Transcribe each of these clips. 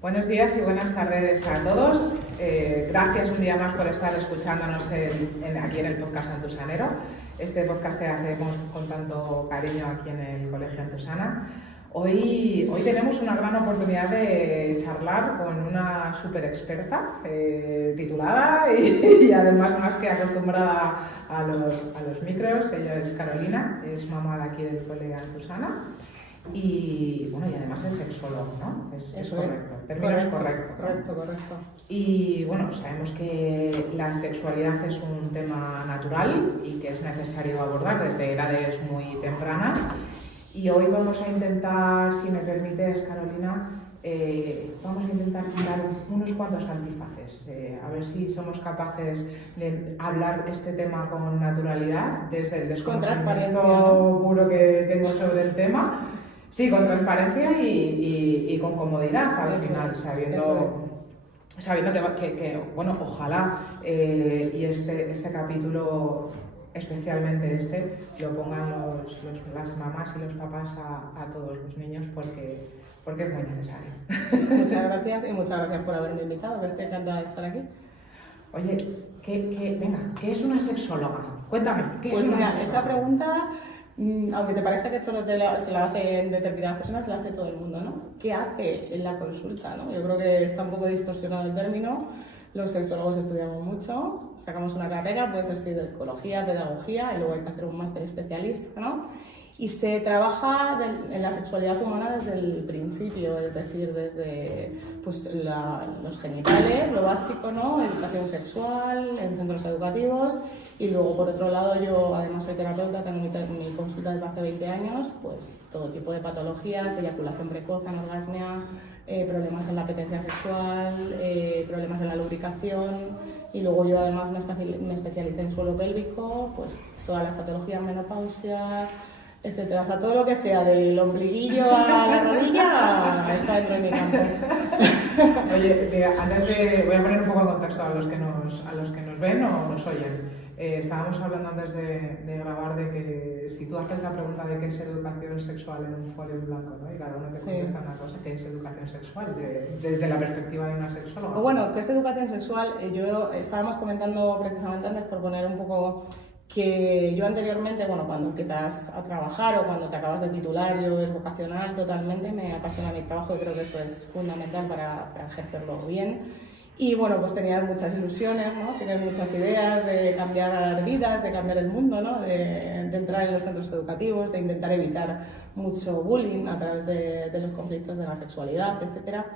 Buenos días y buenas tardes a todos. Gracias un día más por estar escuchándonos aquí en el podcast Antusanero, este podcast que hacemos con tanto cariño aquí en el Colegio Antusana. Hoy tenemos una gran oportunidad de charlar con una súper experta titulada y además más que acostumbrada a los micros. Ella es Carolina, es mamá de aquí del Colegio Antusana. Y bueno, y además es sexólogo, ¿no? Es correcto, el término es correcto. Correcto. Y bueno, sabemos que la sexualidad es un tema natural y que es necesario abordar desde edades muy tempranas. Y hoy vamos a intentar, si me permites, Carolina, vamos a intentar quitar unos cuantos antifaces, a ver si somos capaces de hablar este tema con naturalidad, desde el desconocimiento puro que tengo sobre el tema. Sí, con transparencia y con comodidad al final, sabiendo que bueno, ojalá y este capítulo, especialmente lo pongan las mamás y los papás a todos los niños porque es muy necesario. Muchas gracias y muchas gracias por haberme invitado, que estoy encantada de estar aquí. Oye, ¿qué es una sexóloga? Cuéntame, ¿qué pues es una mira, sexóloga? esa pregunta, aunque te parezca que solo se la hacen determinadas personas, se la hace todo el mundo, ¿no? ¿Qué hace en la consulta, no? Yo creo que está un poco distorsionado el término. Los sexólogos estudiamos mucho, sacamos una carrera, puede ser psicología, pedagogía, y luego hay que hacer un máster especialista, ¿no? Y se trabaja en la sexualidad humana desde el principio, es decir, desde pues, los genitales, lo básico, ¿no? Educación sexual en centros educativos. Y luego, por otro lado, yo además soy terapeuta, tengo mi consulta desde hace 20 años, pues todo tipo de patologías, eyaculación precoz, anorgasmia, problemas en la apetencia sexual, problemas en la lubricación. Y luego yo además me especialicé en suelo pélvico, pues todas las patologías, menopausia, etcétera. O sea, todo lo que sea del ombliguillo a la rodilla está dentro de mi campo. Oye, voy a poner un poco en contexto a los que nos ven o nos oyen. Estábamos hablando antes de grabar de que si tú haces la pregunta de qué es educación sexual en un folio en blanco, ¿no? Y cada uno te contesta una cosa, ¿qué es educación sexual? Desde la perspectiva de una sexóloga. Bueno, ¿qué es educación sexual? Yo estábamos comentando precisamente antes por poner un poco que yo anteriormente, bueno, cuando empiezas a trabajar o cuando te acabas de titular, yo es vocacional totalmente, me apasiona mi trabajo y creo que eso es fundamental para ejercerlo bien. Y bueno, pues tenía muchas ilusiones, ¿no? Tienes muchas ideas de cambiar vidas, de cambiar el mundo, ¿no? De entrar en los centros educativos, de intentar evitar mucho bullying a través de los conflictos de la sexualidad, etcétera.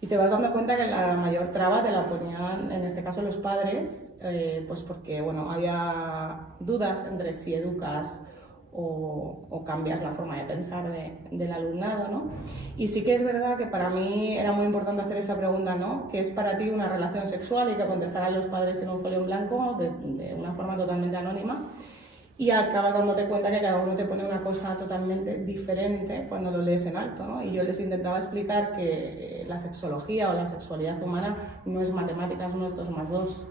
Y te vas dando cuenta que la mayor traba te la ponían, en este caso, los padres, pues porque bueno, había dudas entre si educas o cambias la forma de pensar del alumnado, ¿no? Y sí que es verdad que para mí era muy importante hacer esa pregunta, ¿no? ¿Qué es para ti una relación sexual? Y que contestaran los padres en un folio en blanco de una forma totalmente anónima. Y acabas dándote cuenta que cada uno te pone una cosa totalmente diferente cuando lo lees en alto, ¿no? Y yo les intentaba explicar que la sexología o la sexualidad humana no es matemáticas, no es 2 más 2.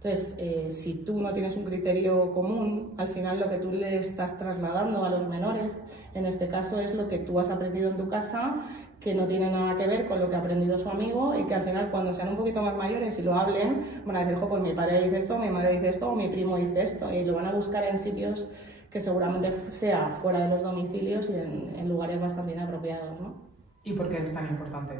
Entonces, si tú no tienes un criterio común, al final lo que tú le estás trasladando a los menores, en este caso, es lo que tú has aprendido en tu casa, que no tiene nada que ver con lo que ha aprendido su amigo y que al final cuando sean un poquito más mayores y lo hablen, van a decir, pues mi padre dice esto, mi madre dice esto, o mi primo dice esto, y lo van a buscar en sitios que seguramente sea fuera de los domicilios y en lugares bastante inapropiados, ¿no? ¿Y por qué es tan importante?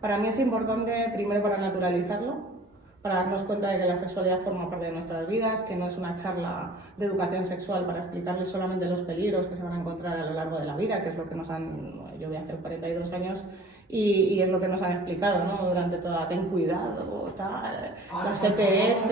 Para mí es importante, primero, para naturalizarlo, para darnos cuenta de que la sexualidad forma parte de nuestras vidas, que no es una charla de educación sexual para explicarles solamente los peligros que se van a encontrar a lo largo de la vida, que es lo que nos han, yo voy a hacer 42 años y es lo que nos han explicado, ¿no? Durante toda, ten cuidado, tal, las EPS,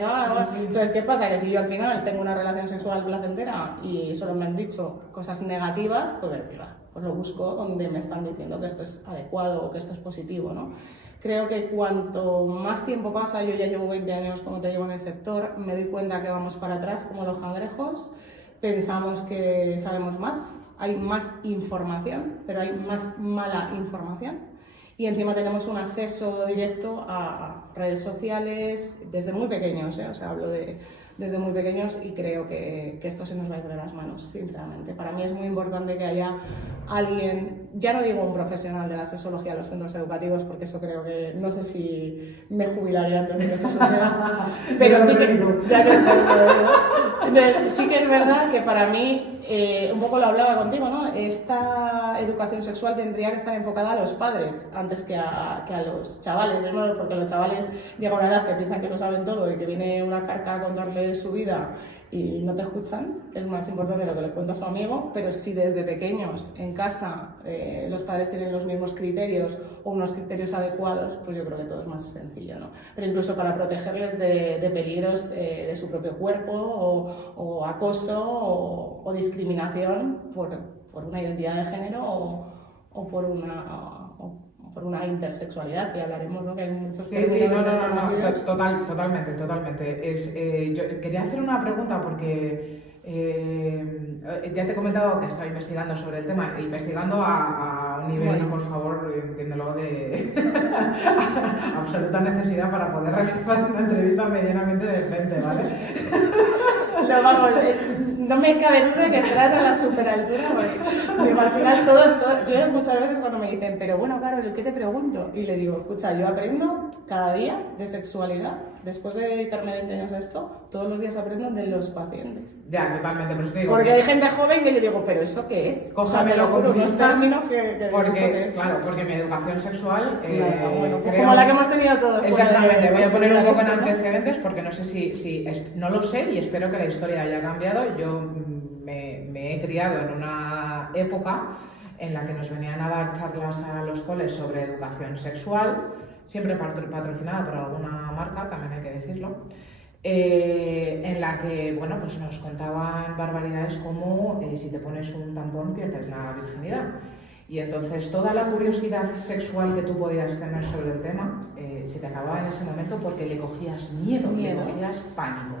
¿no? Sí. Entonces, ¿qué pasa? Que si yo al final tengo una relación sexual placentera y solo me han dicho cosas negativas, pues lo busco donde me están diciendo que esto es adecuado o que esto es positivo, ¿no? Creo que cuanto más tiempo pasa, yo ya llevo 20 años como te llevo en el sector, me doy cuenta que vamos para atrás como los cangrejos, pensamos que sabemos más, hay más información, pero hay más mala información y encima tenemos un acceso directo a redes sociales desde muy pequeños, o sea, hablo de desde muy pequeños y creo que esto se nos va a ir de las manos, sinceramente. Para mí es muy importante que haya alguien, ya no digo un profesional de la sexología en los centros educativos, porque eso creo que, no sé si me jubilaría antes de que esto suceda, pero sí que, ya que entonces, sí que es verdad que para mí, un poco lo hablaba contigo, ¿no? Esta educación sexual tendría que estar enfocada a los padres antes que a los chavales, primero porque los chavales llegan a una edad que piensan que lo saben todo y que viene una carca a contarles su vida y no te escuchan, es más importante lo que le cuenta a su amigo, pero si desde pequeños en casa los padres tienen los mismos criterios o unos criterios adecuados, pues yo creo que todo es más sencillo, ¿no? Pero incluso para protegerles de peligros de su propio cuerpo o acoso o discriminación por una identidad de género o por una intersexualidad, que hablaremos, ¿no? Que hay muchos totalmente. Yo quería hacer una pregunta porque ya te he comentado que estaba investigando sobre el tema, investigando a un nivel, bueno, por favor, entiéndelo, de absoluta necesidad para poder realizar una entrevista medianamente decente, ¿vale? No, vamos, no me cabe duda que estarás a la superaltura, porque digo, al final yo muchas veces cuando me dicen, pero bueno, Carol, ¿qué te pregunto? Y le digo, escucha, yo aprendo cada día de sexualidad, después de dedicarme 20 años a esto, todos los días aprendo de los pacientes. Ya, totalmente, pero te digo... Porque hay gente joven que yo digo, ¿pero eso qué es? Cosa me lo unos términos que claro, porque mi educación sexual... bueno, pues como la que hemos tenido todos. Exactamente, voy a poner un poco en antecedentes porque no sé si no lo sé y espero que la historia haya cambiado. Yo me he criado en una época en la que nos venían a dar charlas a los coles sobre educación sexual, siempre patrocinada por alguna marca, también hay que decirlo, en la que, bueno, pues nos contaban barbaridades como si te pones un tampón pierdes la virginidad. Y entonces toda la curiosidad sexual que tú podías tener sobre el tema se te acababa en ese momento porque le cogías miedo. Le cogías pánico.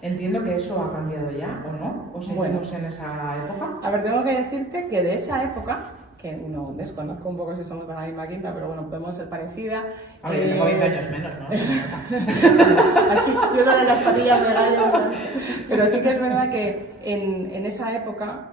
Entiendo que eso ha cambiado ya, ¿o no? ¿O seguimos en esa época? A ver, tengo que decirte que de esa época, que no desconozco un poco si somos de la misma quinta, pero bueno, podemos ser parecida. A ver, yo tengo 20 años menos, ¿no? Aquí, yo lo de las patillas de gallo, ¿sabes? Pero sí que es verdad que en esa época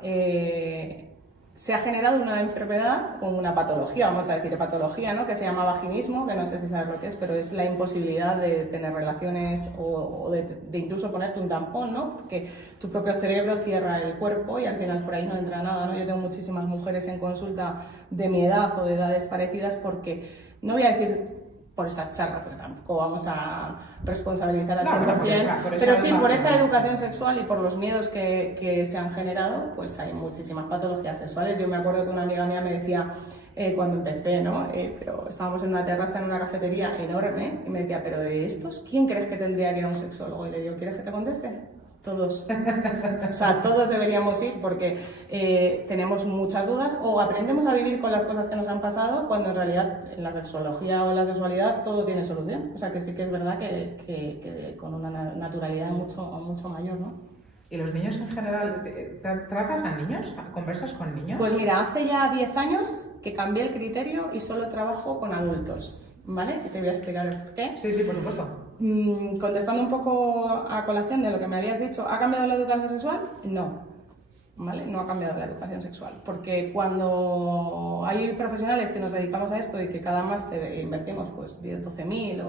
se ha generado una enfermedad o una patología, vamos a decir patología, ¿no? Que se llama vaginismo, que no sé si sabes lo que es, pero es la imposibilidad de tener relaciones o de incluso ponerte un tampón, ¿no? Porque tu propio cerebro cierra el cuerpo y al final por ahí no entra nada, ¿no? Yo tengo muchísimas mujeres en consulta de mi edad o de edades parecidas porque, no voy a decir por esas charlas, porque tampoco vamos a responsabilizar a 100%, pero sí por esa educación sexual y por los miedos que se han generado, pues hay muchísimas patologías sexuales. Yo me acuerdo que una amiga mía me decía, cuando empecé, ¿no? Pero estábamos en una terraza, en una cafetería enorme, y me decía, pero de estos, ¿quién crees que tendría que ir a un sexólogo? Y le digo, ¿quieres que te conteste? Todos. O sea, todos deberíamos ir porque tenemos muchas dudas o aprendemos a vivir con las cosas que nos han pasado cuando en realidad en la sexología o en la sexualidad todo tiene solución. O sea, que sí que es verdad que con una naturalidad mucho mayor, ¿no? ¿Y los niños en general? ¿Tratas a niños? ¿Conversas con niños? Pues mira, hace ya 10 años que cambié el criterio y solo trabajo con adultos. ¿Vale? Y te voy a explicar el por qué. Sí, por supuesto. Contestando un poco a colación de lo que me habías dicho, ¿ha cambiado la educación sexual? No. ¿Vale? No ha cambiado la educación sexual. Porque cuando hay profesionales que nos dedicamos a esto y que cada máster invertimos pues 12.000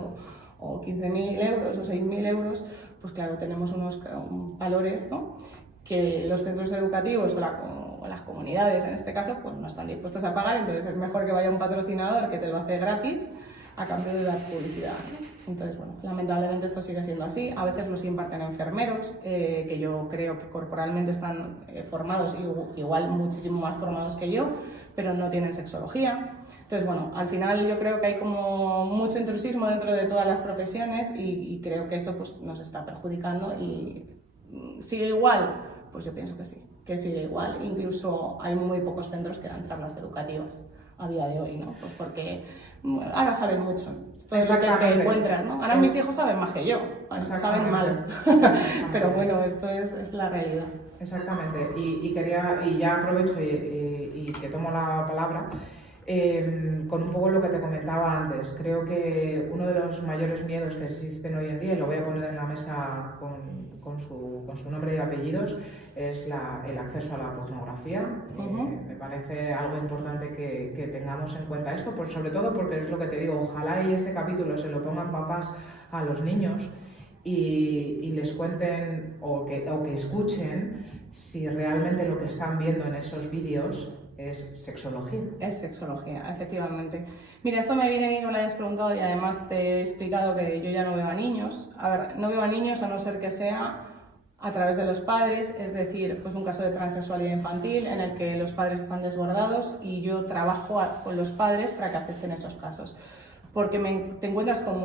o 15.000 euros o 6.000 euros, pues claro, tenemos unos valores, ¿no? Que los centros educativos o las comunidades en este caso pues no están dispuestos a pagar, entonces es mejor que vaya un patrocinador que te lo hace gratis a cambio de dar publicidad, ¿no? Entonces, bueno, lamentablemente esto sigue siendo así. A veces los imparten enfermeros, que yo creo que corporalmente están formados, igual muchísimo más formados que yo, pero no tienen sexología. Entonces, bueno, al final yo creo que hay como mucho intrusismo dentro de todas las profesiones y creo que eso pues nos está perjudicando y sigue igual. Pues yo pienso que sí, que sigue igual. Incluso hay muy pocos centros que dan charlas educativas a día de hoy, ¿no? Pues porque ahora saben mucho. Esto es lo que te encuentran, ¿no? Ahora mis hijos saben más que yo, saben mal. Pero bueno, esto es la realidad. Exactamente. Y ya aprovecho y te tomo la palabra. Con un poco lo que te comentaba antes, creo que uno de los mayores miedos que existen hoy en día, y lo voy a poner en la mesa con con su nombre y apellidos, es el acceso a la pornografía. Me parece algo importante que tengamos en cuenta esto, pues sobre todo porque es lo que te digo, ojalá y este capítulo se lo pongan papás a los niños y les cuenten o que escuchen si realmente lo que están viendo en esos vídeos es sexología. Es sexología, efectivamente. Mira, esto me viene bien que me lo hayas preguntado y además te he explicado que yo ya no veo a niños. A ver, no veo a niños a no ser que sea a través de los padres, es decir, pues un caso de transexualidad infantil en el que los padres están desbordados y yo trabajo con los padres para que acepten esos casos. Porque te encuentras con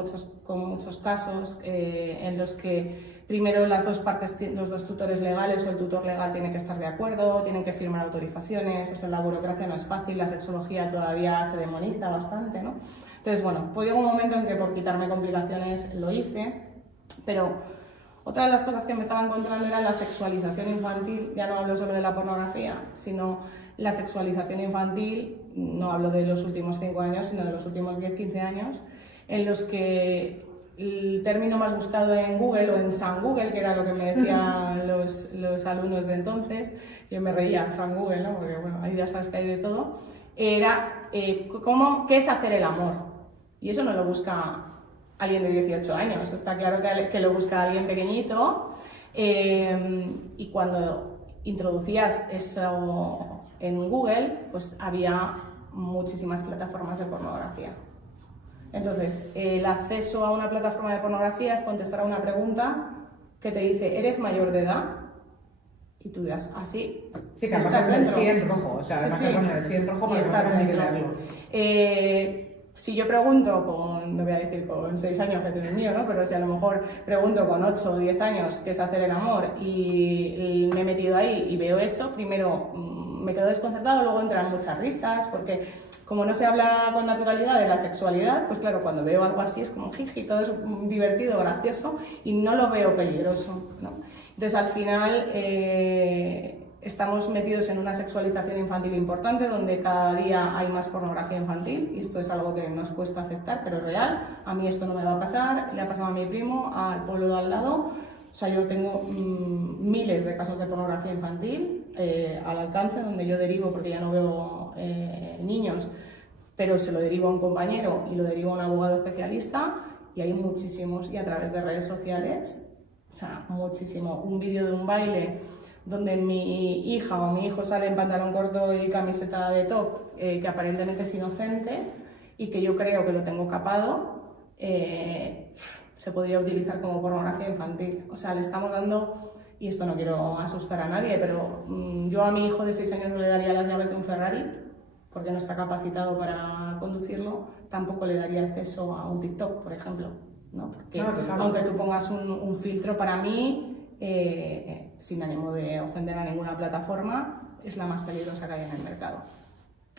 muchos casos en los que primero las dos partes, los dos tutores legales o el tutor legal tienen que estar de acuerdo, tienen que firmar autorizaciones, o sea, la burocracia no es fácil, la sexología todavía se demoniza bastante, ¿no? Entonces, bueno, pues llegó un momento en que por quitarme complicaciones lo hice, pero otra de las cosas que me estaba encontrando era la sexualización infantil. Ya no hablo solo de la pornografía, sino la sexualización infantil, no hablo de los últimos 5 años, sino de los últimos 10-15 años, en los que el término más buscado en Google o en San Google, que era lo que me decían los alumnos de entonces, yo me reía, San Google, ¿no? Porque bueno, ahí ya sabes que hay de todo, era ¿qué es hacer el amor? Y eso no lo busca alguien de 18 años, está claro que lo busca alguien pequeñito, y cuando introducías eso en Google, pues había muchísimas plataformas de pornografía. Entonces, el acceso a una plataforma de pornografía es contestar a una pregunta que te dice, ¿eres mayor de edad? Y tú dirás, ¿así? Sí, que pasas del sí en rojo, o sea, además te ponen el sí en rojo para que no tengas ni que leerlo. Si yo pregunto no voy a decir con 6 años que tengo el mío, ¿no? Pero si a lo mejor pregunto con 8 o 10 años qué es hacer el amor y me he metido ahí y veo eso, primero me quedo desconcertado, luego entran muchas risas, porque como no se habla con naturalidad de la sexualidad, pues claro, cuando veo algo así es como jiji, todo es divertido, gracioso y no lo veo peligroso, ¿no? Entonces al final estamos metidos en una sexualización infantil importante donde cada día hay más pornografía infantil y esto es algo que nos cuesta aceptar, pero es real. A mí esto no me va a pasar, le ha pasado a mi primo, al pueblo de al lado. O sea, yo tengo miles de casos de pornografía infantil al alcance, donde yo derivo, porque ya no veo niños, pero se lo derivo a un compañero y lo derivo a un abogado especialista, y hay muchísimos, y a través de redes sociales, o sea, muchísimo. Un vídeo de un baile donde mi hija o mi hijo sale en pantalón corto y camiseta de top, que aparentemente es inocente y que yo creo que lo tengo capado, se podría utilizar como pornografía infantil. O sea, le estamos dando, y esto no quiero asustar a nadie, pero yo a mi hijo de 6 años no le daría las llaves de un Ferrari porque no está capacitado para conducirlo, tampoco le daría acceso a un TikTok, por ejemplo, ¿no? Porque aunque tú pongas un filtro, para mí, sin ánimo de ofender a ninguna plataforma, es la más peligrosa que hay en el mercado,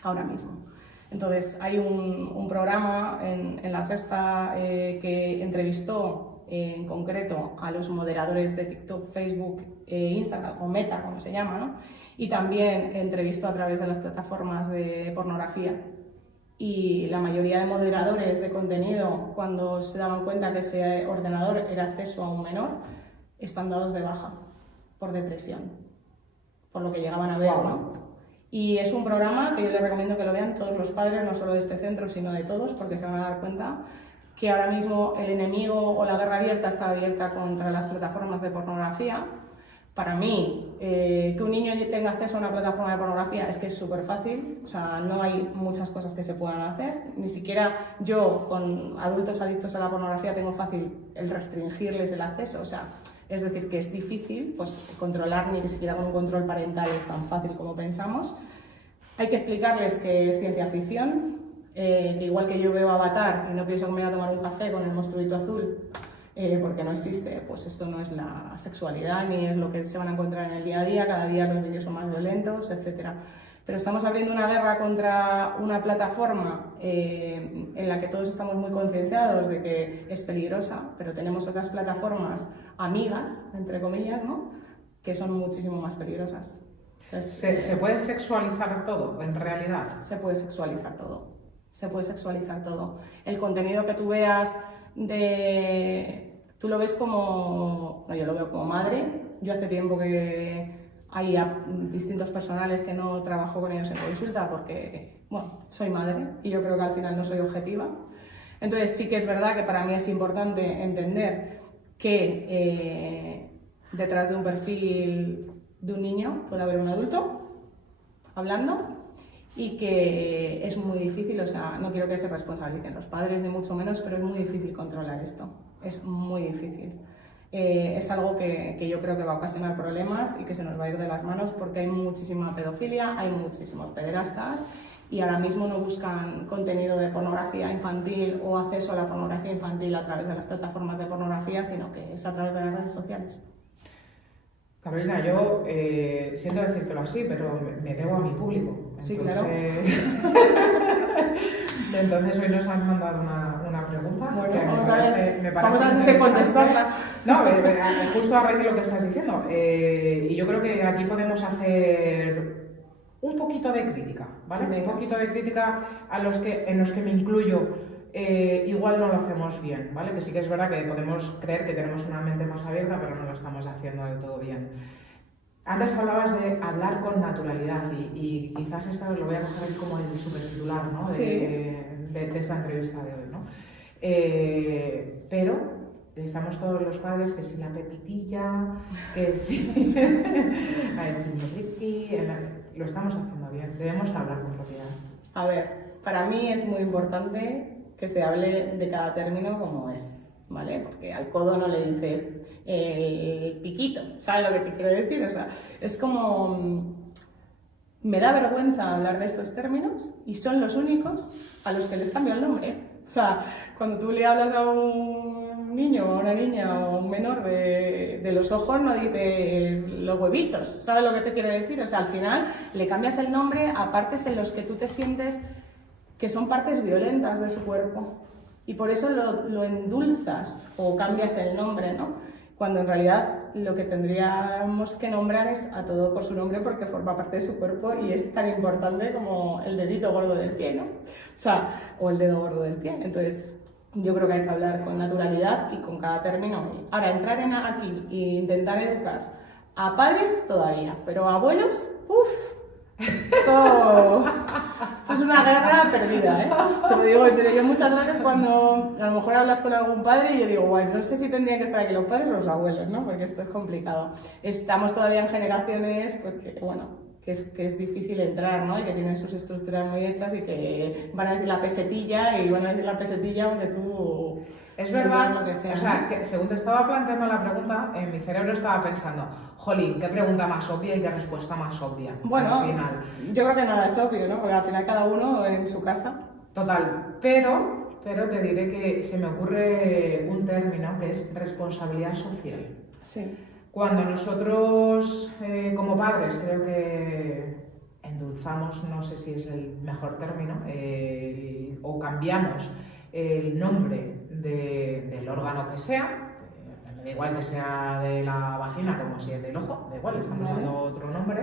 ahora mismo. Entonces, hay un programa en La Sexta que entrevistó en concreto a los moderadores de TikTok, Facebook, Instagram o Meta, como se llama, ¿no? Y también entrevistó a través de las plataformas de pornografía. Y la mayoría de moderadores de contenido, cuando se daban cuenta que ese ordenador era acceso a un menor, están dados de baja por depresión, por lo que llegaban a ver, ¿no? Y es un programa que yo les recomiendo que lo vean todos los padres, no solo de este centro, sino de todos, porque se van a dar cuenta que ahora mismo el enemigo o la guerra abierta está abierta contra las plataformas de pornografía. Para mí, que un niño tenga acceso a una plataforma de pornografía es que es súper fácil, o sea, no hay muchas cosas que se puedan hacer, ni siquiera yo con adultos adictos a la pornografía tengo fácil el restringirles el acceso, o sea, es decir, que es difícil pues, controlar, ni siquiera con un control parental es tan fácil como pensamos. Hay que explicarles que es ciencia ficción, que igual que yo veo Avatar y no pienso que me voy a tomar un café con el monstruito azul, porque no existe, pues esto no es la sexualidad ni es lo que se van a encontrar en el día a día, cada día los vídeos son más violentos, etc. Pero estamos abriendo una guerra contra una plataforma en la que todos estamos muy concienciados de que es peligrosa, pero tenemos otras plataformas amigas, entre comillas, ¿no? Que son muchísimo más peligrosas. Entonces, ¿Se puede sexualizar todo, en realidad? Se puede sexualizar todo. Se puede sexualizar todo. El contenido que tú veas tú lo ves como, no, yo lo veo como madre. Yo hace tiempo que hay distintos personales que no trabajo con ellos en consulta porque, bueno, soy madre y yo creo que al final no soy objetiva. Entonces sí que es verdad que para mí es importante entender que detrás de un perfil de un niño puede haber un adulto hablando y que es muy difícil, o sea, no quiero que se responsabilicen los padres ni mucho menos, pero es muy difícil controlar esto, es muy difícil. Es algo que yo creo que va a ocasionar problemas y que se nos va a ir de las manos porque hay muchísima pedofilia, hay muchísimos pederastas y ahora mismo no buscan contenido de pornografía infantil o acceso a la pornografía infantil a través de las plataformas de pornografía, sino que es a través de las redes sociales. Carolina, yo siento decírtelo así, pero me debo a mi público. Sí, claro. Entonces hoy nos han mandado una pregunta. Bueno, que vamos a ver si sé interesante. contestarla. No, justo a raíz de lo que estás diciendo. Y yo creo que aquí podemos hacer un poquito de crítica, ¿vale? Venga. Un poquito de crítica en los que me incluyo. Igual no lo hacemos bien, ¿vale? Que sí que es verdad que podemos creer que tenemos una mente más abierta, pero no lo estamos haciendo del todo bien. Antes hablabas de hablar con naturalidad y quizás esto lo voy a coger como el supertitular, ¿no? de esta entrevista de hoy, ¿no? Pero estamos todos los padres que si la pepitilla, que si el chimichurri, lo estamos haciendo bien. Debemos hablar con propiedad. A ver, para mí es muy importante que se hable de cada término como es, ¿vale? Porque al codo no le dices el piquito, ¿sabes lo que te quiero decir? O sea, es como... Me da vergüenza hablar de estos términos y son los únicos a los que les cambio el nombre. O sea, cuando tú le hablas a un niño o a una niña o a un menor de los ojos, no dices los huevitos, ¿sabes lo que te quiero decir? O sea, al final le cambias el nombre a partes en los que tú te sientes que son partes violentas de su cuerpo y por eso lo endulzas o cambias el nombre, ¿no? Cuando en realidad lo que tendríamos que nombrar es a todo por su nombre porque forma parte de su cuerpo y es tan importante como el dedito gordo del pie, ¿no? O sea, o el dedo gordo del pie. Entonces, yo creo que hay que hablar con naturalidad y con cada término. Ahora, entrar aquí e intentar educar a padres todavía, pero a abuelos, ¡uff! Esto es una guerra perdida, ¿eh? Te lo digo en serio. Yo muchas veces cuando a lo mejor hablas con algún padre y yo digo, bueno, no sé si tendrían que estar aquí los padres o los abuelos, ¿no? Porque esto es complicado. Estamos todavía en generaciones, porque, bueno, que es difícil entrar, ¿no? Y que tienen sus estructuras muy hechas y que van a decir la pesetilla y van a decir la pesetilla aunque tú... Es verdad, lo que sea, o sea, que según te estaba planteando la pregunta, en mi cerebro estaba pensando, jolín, qué pregunta más obvia y qué respuesta más obvia. Bueno, al final. Yo creo que nada es obvio, ¿no? Porque al final cada uno en su casa. Total, pero te diré que se me ocurre un término que es responsabilidad social. Sí. Cuando nosotros, como padres, creo que endulzamos, no sé si es el mejor término, o cambiamos el nombre del órgano que sea, me da igual que sea de la vagina como si es del ojo, da igual, estamos dando otro nombre,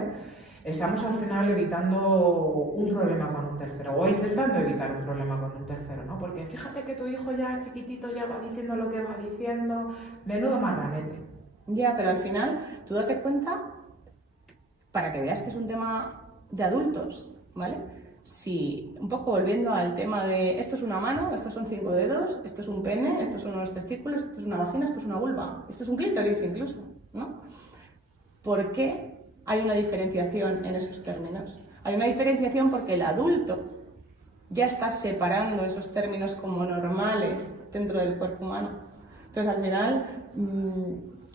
estamos al final evitando un problema con un tercero o intentando evitar un problema con un tercero, ¿no? Porque fíjate que tu hijo ya chiquitito ya va diciendo lo que va diciendo, menudo marranete. Ya, pero al final tú date cuenta para que veas que es un tema de adultos, ¿vale? Si, un poco volviendo al tema de esto es una mano, estos son 5 dedos, esto es un pene, estos son unos testículos, esto es una vagina, esto es una vulva, esto es un clítoris incluso, ¿no? ¿Por qué hay una diferenciación en esos términos? Hay una diferenciación porque el adulto ya está separando esos términos como normales dentro del cuerpo humano. Entonces, al final,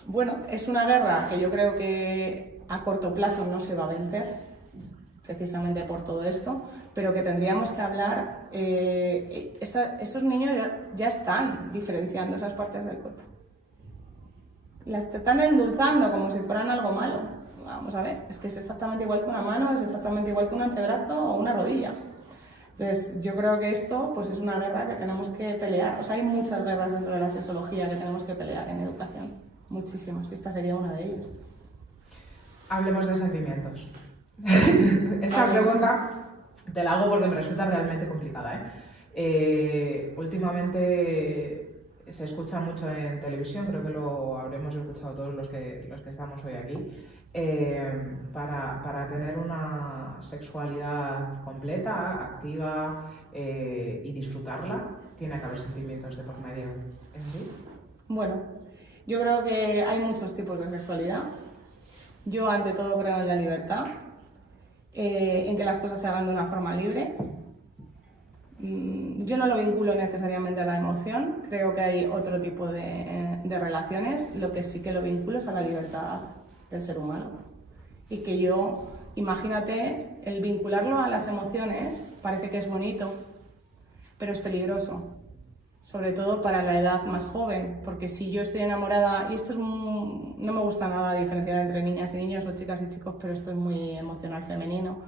bueno, es una guerra que yo creo que a corto plazo no se va a vencer, precisamente por todo esto, pero que tendríamos que hablar, esos niños ya están diferenciando esas partes del cuerpo. Las están endulzando como si fueran algo malo. Vamos a ver, es que es exactamente igual que una mano, es exactamente igual que un antebrazo o una rodilla. Entonces, yo creo que esto pues, es una guerra que tenemos que pelear. O sea, hay muchas guerras dentro de la sexología que tenemos que pelear en educación. Muchísimas, y esta sería una de ellas. Hablemos de sentimientos. Esta pregunta te la hago porque me resulta realmente complicada, ¿eh? Últimamente se escucha mucho en televisión, creo que lo habremos escuchado todos los que estamos hoy aquí. Para tener una sexualidad completa, activa y disfrutarla, tiene que haber sentimientos de por medio en sí. Bueno, yo creo que hay muchos tipos de sexualidad. Yo ante todo creo en la libertad, en que las cosas se hagan de una forma libre. Yo no lo vinculo necesariamente a la emoción, creo que hay otro tipo de relaciones, lo que sí que lo vinculo es a la libertad del ser humano. Y que yo, imagínate, el vincularlo a las emociones parece que es bonito, pero es peligroso, sobre todo para la edad más joven, porque si yo estoy enamorada, y esto es no me gusta nada diferenciar entre niñas y niños o chicas y chicos, pero esto es muy emocional femenino.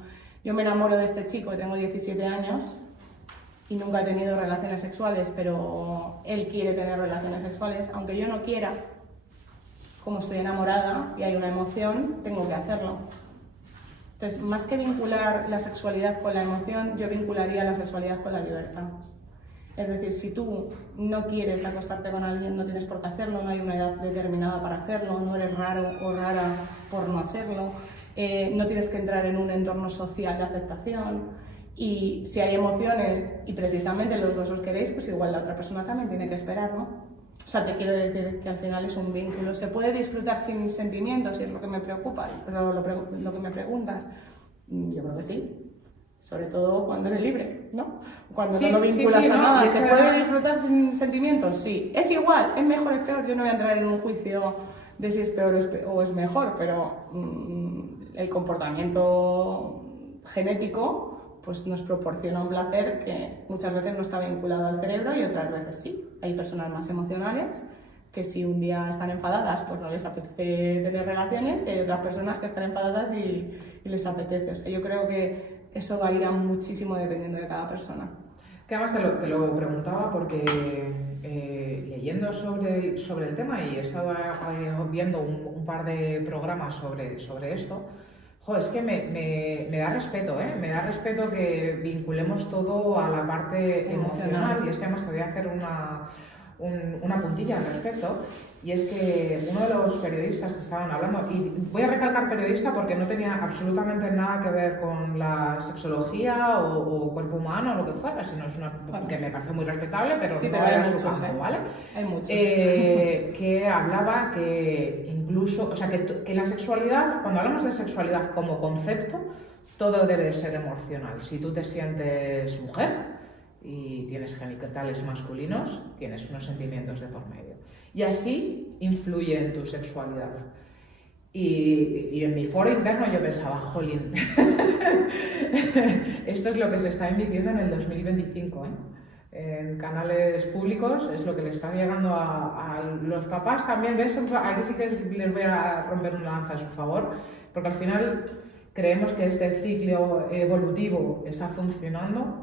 Yo me enamoro de este chico, tengo 17 años, y nunca he tenido relaciones sexuales, pero él quiere tener relaciones sexuales, aunque yo no quiera, como estoy enamorada y hay una emoción, tengo que hacerlo. Entonces, más que vincular la sexualidad con la emoción, yo vincularía la sexualidad con la libertad. Es decir, si tú no quieres acostarte con alguien, no tienes por qué hacerlo, no hay una edad determinada para hacerlo, no eres raro o rara por no hacerlo, no tienes que entrar en un entorno social de aceptación. Y si hay emociones y precisamente los dos os queréis, pues igual la otra persona también tiene que esperar, ¿no? O sea, te quiero decir que al final es un vínculo. ¿Se puede disfrutar sin sentimientos? Si es lo que me preocupa, lo que me preguntas. Yo creo que sí. Sobre todo cuando eres libre, ¿no? Cuando no lo vinculas a nada. ¿Se puede disfrutar sin sentimientos? Sí. ¿Es igual? ¿Es mejor? ¿Es peor? Yo no voy a entrar en un juicio de si es peor o es mejor, pero el comportamiento genético pues nos proporciona un placer que muchas veces no está vinculado al cerebro y otras veces sí. Hay personas más emocionales que si un día están enfadadas pues no les apetece tener relaciones, y hay otras personas que están enfadadas y les apetece. O sea, yo creo que eso varía muchísimo dependiendo de cada persona. Que además te lo preguntaba porque leyendo sobre el tema y he estado viendo un par de programas sobre esto. Jo, es que me da respeto, me da respeto que vinculemos todo a la parte emocional. Y es que además te voy a hacer una puntilla al respecto, y es que uno de los periodistas que estaban hablando, y voy a recalcar periodista porque no tenía absolutamente nada que ver con la sexología o cuerpo humano o lo que fuera, sino es que me parece muy respetable, pero sí, no pero era hay su muchos, campo, ¿vale? Hay muchos. Que hablaba que incluso, o sea, que la sexualidad, cuando hablamos de sexualidad como concepto, todo debe de ser emocional. Si tú te sientes mujer y tienes genitales masculinos, tienes unos sentimientos de por medio. Y así influye en tu sexualidad. Y en mi foro interno yo pensaba, jolín, esto es lo que se está emitiendo en el 2025, en canales públicos, es lo que le está llegando a los papás también. ¿Ves? Aquí sí que les voy a romper una lanza a su favor, porque al final creemos que este ciclo evolutivo está funcionando.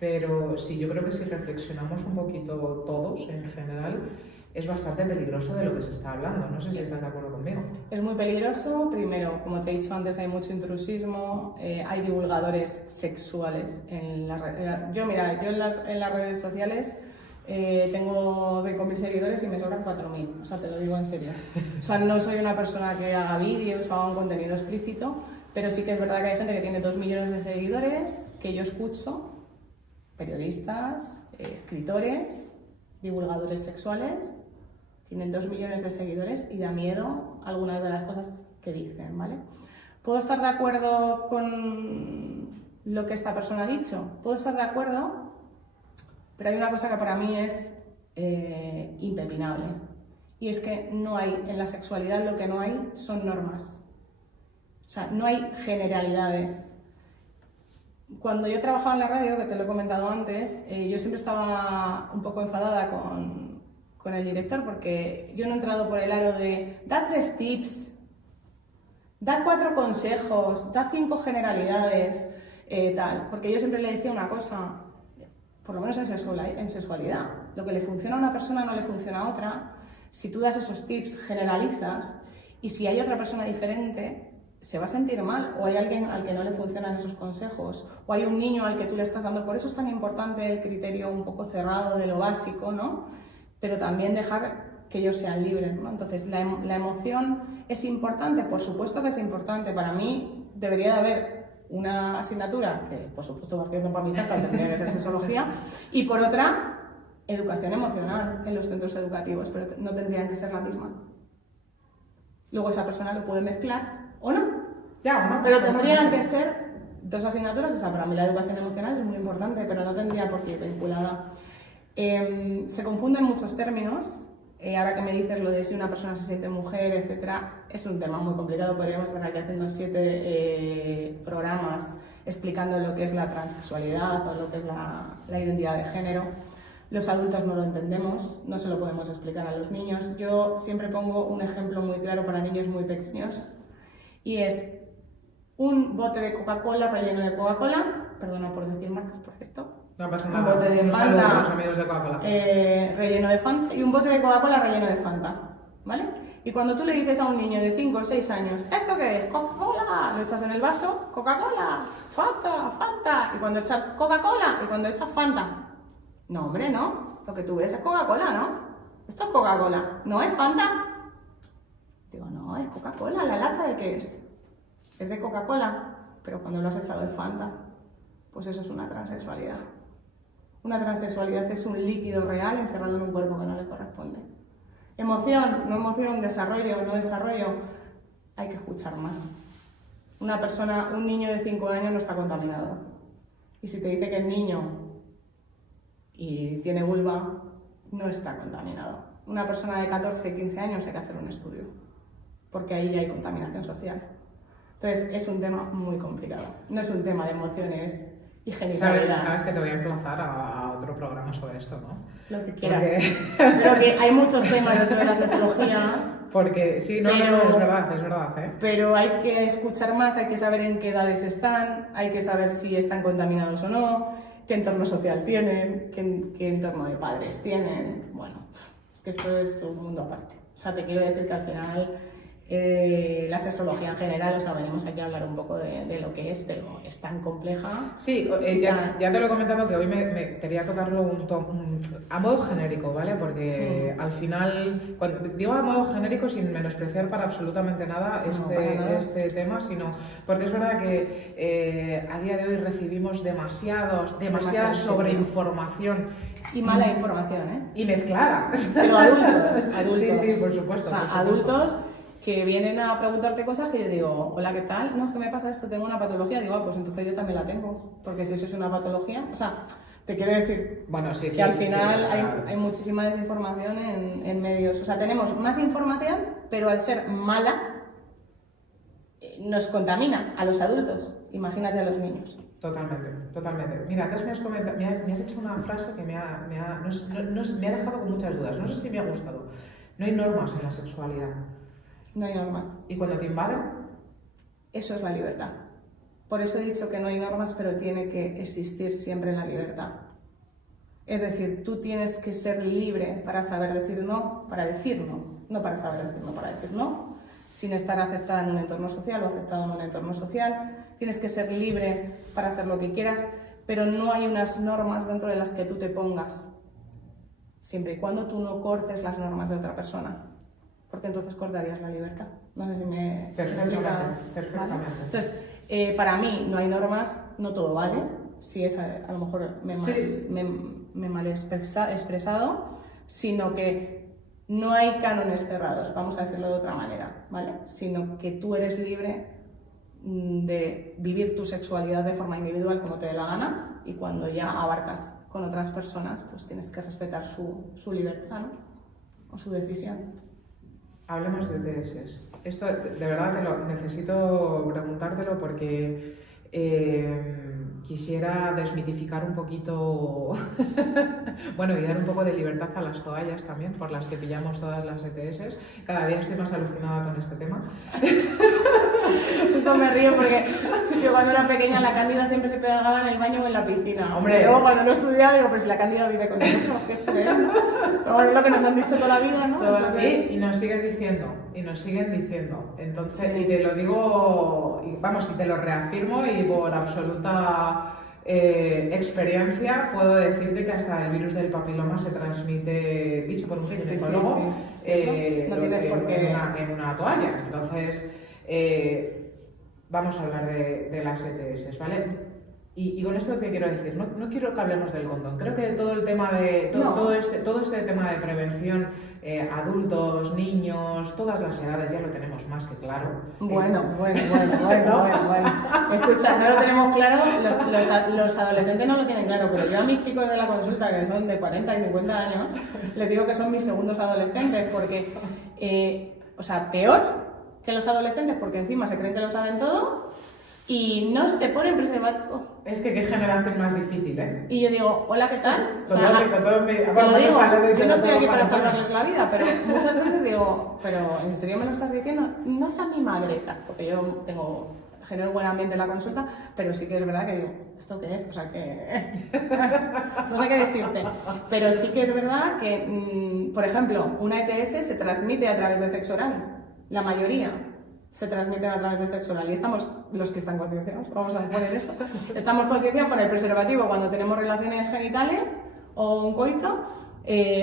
Pero sí, yo creo que si reflexionamos un poquito todos en general, es bastante peligroso de lo que se está hablando. No sé si estás de acuerdo conmigo. Es muy peligroso. Primero, como te he dicho antes, hay mucho intrusismo, hay divulgadores sexuales. Yo en las redes sociales tengo con mis seguidores y me sobran 4.000. O sea, te lo digo en serio. O sea, no soy una persona que haga vídeos o haga un contenido explícito, pero sí que es verdad que hay gente que tiene 2 millones de seguidores, que yo escucho. Periodistas, escritores, divulgadores sexuales, tienen 2 millones de seguidores y da miedo algunas de las cosas que dicen, ¿vale? ¿Puedo estar de acuerdo con lo que esta persona ha dicho? Puedo estar de acuerdo, pero hay una cosa que para mí es impepinable, y es que no hay, en la sexualidad lo que no hay son normas. O sea, no hay generalidades. Cuando yo trabajaba en la radio, que te lo he comentado antes, yo siempre estaba un poco enfadada con el director, porque yo no he entrado por el aro de da 3 tips, da 4 consejos, da 5 generalidades, tal. Porque yo siempre le decía una cosa, por lo menos en sexualidad, lo que le funciona a una persona no le funciona a otra. Si tú das esos tips, generalizas, y si hay otra persona diferente, se va a sentir mal, o hay alguien al que no le funcionan esos consejos, o hay un niño al que tú le estás dando. Por eso es tan importante el criterio un poco cerrado de lo básico, ¿no? pero también dejar que ellos sean libres, ¿no? Entonces, la emoción es importante, por supuesto que es importante. Para mí debería de haber una asignatura, que por supuesto partiendo para mi casa tendría que ser sexología, y por otra, educación emocional en los centros educativos, pero no tendrían que ser la misma. Luego esa persona lo puede mezclar o no, pero tendrían que ser dos asignaturas. O sea, para mí la educación emocional es muy importante, pero no tendría por qué ir vinculada. Se confunden muchos términos. Ahora que me dices lo de si una persona se siente mujer, etcétera, es un tema muy complicado. Podríamos estar aquí haciendo 7 programas explicando lo que es la transexualidad o lo que es la identidad de género. Los adultos no lo entendemos, no se lo podemos explicar a los niños. Yo siempre pongo un ejemplo muy claro para niños muy pequeños y es un bote de Coca-Cola relleno de Coca-Cola, perdona por decir marcas, por cierto. No pasa Un nada. bote de Un saludo Fanta, a los amigos de Coca-Cola. relleno de Fanta y un bote de Coca-Cola relleno de Fanta, ¿vale? Y cuando tú le dices a un niño de 5 o 6 años, ¿esto qué es? Coca-Cola, lo echas en el vaso, Coca-Cola, Fanta, Fanta, y cuando echas Coca-Cola y cuando echas Fanta, no hombre, no, lo que tú ves es Coca-Cola, ¿no? Esto es Coca-Cola, ¿no es Fanta? Digo, no, es Coca-Cola, ¿la lata de qué es? Es de Coca-Cola, pero cuando lo has echado de Fanta, pues eso es una transexualidad. Una transexualidad es un líquido real encerrado en un cuerpo que no le corresponde. Emoción, no emoción, desarrollo, no desarrollo. Hay que escuchar más. Una persona, un niño de 5 años no está contaminado. Y si te dice que es niño y tiene vulva, no está contaminado. Una persona de 14, 15 años hay que hacer un estudio, porque ahí hay contaminación social. Entonces es un tema muy complicado. No es un tema de emociones y genitalidad. Sabes que te voy a emplazar a otro programa sobre esto, ¿no? Lo que quieras. Creo que hay muchos temas dentro de la sexología. Porque sí, no, es verdad, ¿eh? Pero hay que escuchar más, hay que saber en qué edades están, hay que saber si están contaminados o no, qué entorno social tienen, qué entorno de padres tienen. Bueno, es que esto es un mundo aparte. O sea, te quiero decir que al final la sexología en general, o sea, venimos aquí a hablar un poco de lo que es, pero es tan compleja. Sí, ya te lo he comentado que hoy me quería tocarlo a modo genérico, ¿vale? Porque al final, cuando digo a modo genérico sin menospreciar para absolutamente nada este tema, sino porque es verdad que a día de hoy recibimos demasiada sobreinformación. Y mala información, ¿eh? Y mezclada. Pero adultos. Sí, por supuesto. O sea, adultos que vienen a preguntarte cosas que yo digo, hola, ¿qué tal? No, es que me pasa esto, tengo una patología. Digo, pues entonces yo también la tengo. Porque si eso es una patología, o sea, te quiero decir que al final hay muchísima desinformación en medios. O sea, tenemos más información, pero al ser mala, nos contamina a los adultos. Imagínate a los niños. Totalmente. Mira, antes me has hecho una frase que me ha dejado con muchas dudas. No sé si me ha gustado. No hay normas en la sexualidad. No hay normas. ¿Y cuando te invaden? Eso es la libertad. Por eso he dicho que no hay normas, pero tiene que existir siempre la libertad. Es decir, tú tienes que ser libre para saber decir no, para decir no. No para saber decir no, para decir no, sin estar aceptada en un entorno social o aceptado en un entorno social. Tienes que ser libre para hacer lo que quieras, pero no hay unas normas dentro de las que tú te pongas, siempre y cuando tú no cortes las normas de otra persona, porque entonces cortarías la libertad. No sé si me he explicado. Perfectamente. ¿Vale? Entonces, para mí no hay normas, no todo vale, si es a lo mejor me mal expresado, sino que no hay cánones cerrados, vamos a decirlo de otra manera, ¿vale? Sino que tú eres libre de vivir tu sexualidad de forma individual como te dé la gana, y cuando ya abarcas con otras personas, pues tienes que respetar su libertad, ¿no? O su decisión. Hablemos de TS. Esto de verdad necesito preguntártelo porque quisiera desmitificar un poquito, bueno, y dar un poco de libertad a las toallas también, por las que pillamos todas las ETS. Cada día estoy más alucinada con este tema. Esto me río porque yo cuando era pequeña la Cándida siempre se pegaba en el baño o en la piscina. Hombre. Luego cuando lo estudiaba digo, pero si la Cándida vive con nosotros, ¿qué es ¿no? Pero bueno, es lo que nos han dicho toda la vida, ¿no? Y nos siguen diciendo. Entonces, y te lo digo, y te lo reafirmo y por absoluta experiencia puedo decirte que hasta el virus del papiloma se transmite, dicho por un ginecólogo, no tienes por qué en una toalla. Entonces, vamos a hablar de las ETS, ¿vale? Y con esto, ¿qué quiero decir? No quiero que hablemos del condón. Creo que todo el tema de todo este tema de prevención, adultos, niños, todas las edades ya lo tenemos más que claro. Bueno. Escucha, no lo tenemos claro, los adolescentes no lo tienen claro, pero yo a mis chicos de la consulta, que son de 40 y 50 años, les digo que son mis segundos adolescentes, porque, peor que los adolescentes, porque encima se creen que lo saben todo y no se ponen preservativo. Es que qué generación más difícil, ¿eh? Y yo digo, hola, ¿qué tal? Te lo digo, yo no estoy aquí para salvarles la vida, pero muchas veces digo, ¿pero en serio me lo estás diciendo? No es a mi madre, porque yo genero buen ambiente en la consulta, pero sí que es verdad que digo, ¿esto qué es? O sea, que no sé qué decirte. Pero sí que es verdad que, por ejemplo, una ETS se transmite a través de sexo oral. La mayoría se transmiten a través de sexo oral. Y estamos, los que están concienciados, vamos a poner esto, estamos concienciados con el preservativo cuando tenemos relaciones genitales o un coito,